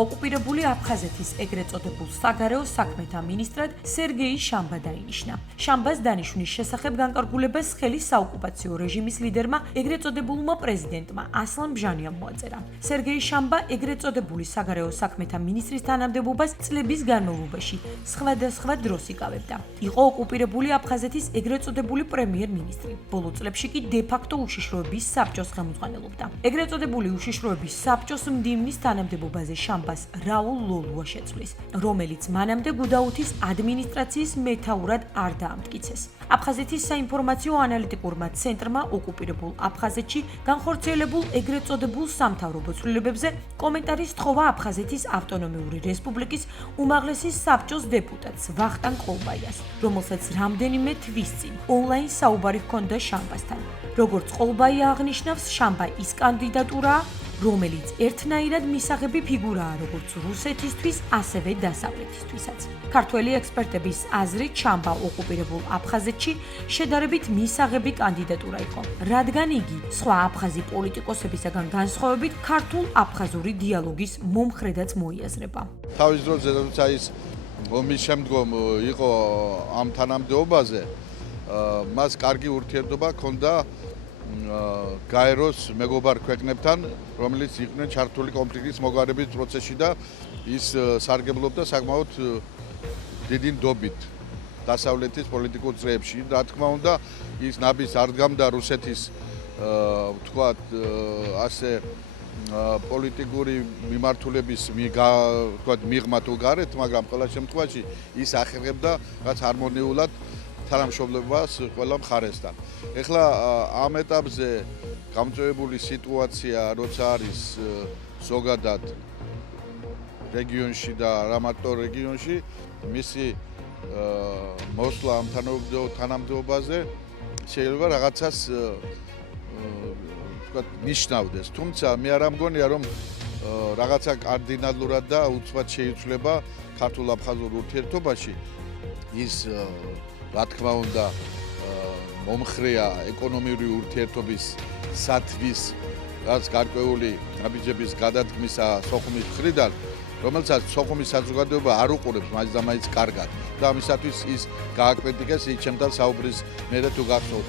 ოკუპირებული აფხაზეთის ეგრეთ წოდებულ საგარეო საქმეთა მინისტრად სერგეი შამბა დაინიშნა. შამბას დანიშვნის შესახებ განკარგულებას ხელი საოკუპაციო რეჟიმის ლიდერმა ეგრეთ წოდებულმა პრეზიდენტმა ასლან ბჟანიამ მოაწერა. სერგეი შამბა ეგრეთ წოდებული საგარეო საქმეთა მინისტრის თანამდებობას წლების განმავლობაში სხვადასხვა დროს იკავებდა. იყო ოკუპირებული აფხაზეთის ეგრეთ წოდებული პრემიერ-მინისტრი. ბოლო წლებში კი დე-ფაქტო უშიშროების საბჭოს ხელმძღვანელობდა. ეგრეთ წოდებული უშიშროების საბჭოს მდივნის თანამდებობაზე შამბას რაულ ლოლუა შეცვლის, რომელიც მანამდე გუდაუთის ადმინისტრაციის მეთაურად არ დაამტკიცეს. აფხაზეთის საინფორმაციო ანალიტიკურმა ცენტრმა ოკუპირებულ აფხაზეთში განხორციელებულ ეგრეთ წოდებულ სამთავრობო ცვლილებებზე კომენტარის თხოვა აფხაზეთის ავტონომიური რესპუბლიკის უმაღლესი საბჭოს დეპუტატს ვახტანგ ყოლბაიას, რომელსაც რამდენიმე თვის წინ ონლაინ საუბარი ჰქონდა შამბასთან. როგორც ყოლბაია აღნიშნავს, შამბა ის კანდიდატურაა, რომელიც ერთნაირად მისაღები ფიგურაა როგორც რუსეთისთვის, ასევე დასავლეთისთვისაც. ქართველი ექსპერტების აზრით, შამბა ოკუპირებულ აფხაზეთში შედარებით მისაღები კანდიდატურა იყო, რადგან იგი სხვა აფხაზი პოლიტიკოსებისაგან განსხვავებით ქართულ-აფხაზური დიალოგის მომხრედაც მოიაზრება. თავის დროზე როცა ის ომის შემდგომ იყო ამ თანამდებობაზე, მას კარგი ურთიერთობა ჰქონდა გაეროს მეგობარ ქვეყნებთან, რომელიც იყვნენ ჩართული კონფლიქტის მოგვარების პროცესში და ის სარგებლობდა საკმაოდ დიდი ნდობით დასავლეთის პოლიტიკურ წრეებში. რა თქმა უნდა, ის ნაბის არ დგამდა რუსეთის ვთქვათ ასე პოლიტიკური მიმართულების მიღმა თუ გარეთ, მაგრამ ყველა შემთხვევაში ის ახერხებდა რაც ჰარმონიულად თანამშრომლობას ყველა მხარესთან. ეხლა ამ ეტაპზე გამწვევებული სიტუაცია, როცა არის ზოგადად რეგიონში და რა მარტო რეგიონში, მისი მოსვლა ამ თანამდებობაზე შეიძლება რაღაცას ვთქვათ ნიშნავდეს. თუმცა მე არ ამგონია, რომ რაღაცა კარდინალურად და უცბად შეიცვლება ქართულ-აფხაზურ ურთიერთობაში ის რა თქმა უნდა მომხრეა ეკონომიური ურთიერთობის სათვის რაც გარკვეული ნაბიჯების გადადგმისა სოხუმის მხრიდან, რომელსაც სოხუმის საზოგადოება არ უყურებს მაინც და მაინც კარგად და ამისათვის ის გააკრიტიკეს იქ ჩემთან საუბრის მერე თუ გახსოვთ.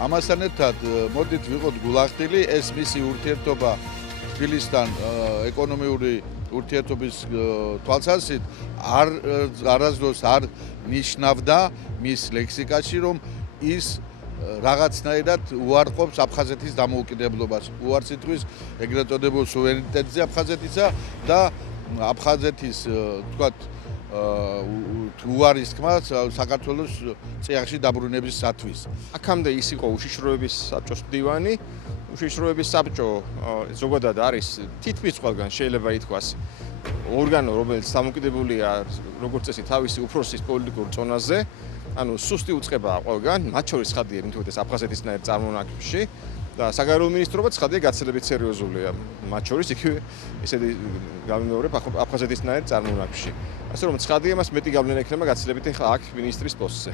ამასთან ერთად მოდით ვიყოთ გულახდილი, ეს მისი ურთიერთობა თბილისთან ეკონომიური ურთიერთობის თვალსაზრისით არასდროს არ ნიშნავდა მის ლექსიკაში, რომ ის რაღაცნაირად უარყოფს აფხაზეთის დამოუკიდებლობას, უარს ითქმის ეგრეთ წოდებულ სუვერენიტეტზე აფხაზეთისა და აფხაზეთის ვთქვათ უარის თქმა საქართველოს წიაღში დაბრუნებისათვის. აქამდე ის იყო უშიშროების საბჭოს მდივანი. უშიშროების საბჭო ზოგადად არის თითქმის ყველგან შეიძლება ითქვას ორგანო, რომელიც დამოკიდებულია როგორც წესი თავისი უფროსის პოლიტიკურ წონაზე, ანუ სუსტი უწყებაა ყველგან, მათ შორის ხადია მითუმეტეს აფხაზეთისნაირ წარმონაქმნში და საგარეო მინისტრობაც ხადია გაცილებით სერიოზულია, მათ შორის იგივე ესეთი გამიმეორებ აფხაზეთისნაირ წარმონაქმნში. ასე რომ ცხადია მას მეტი გავლენა ექნება გაცილებით ახლა აქ მინისტრის პოსტზე.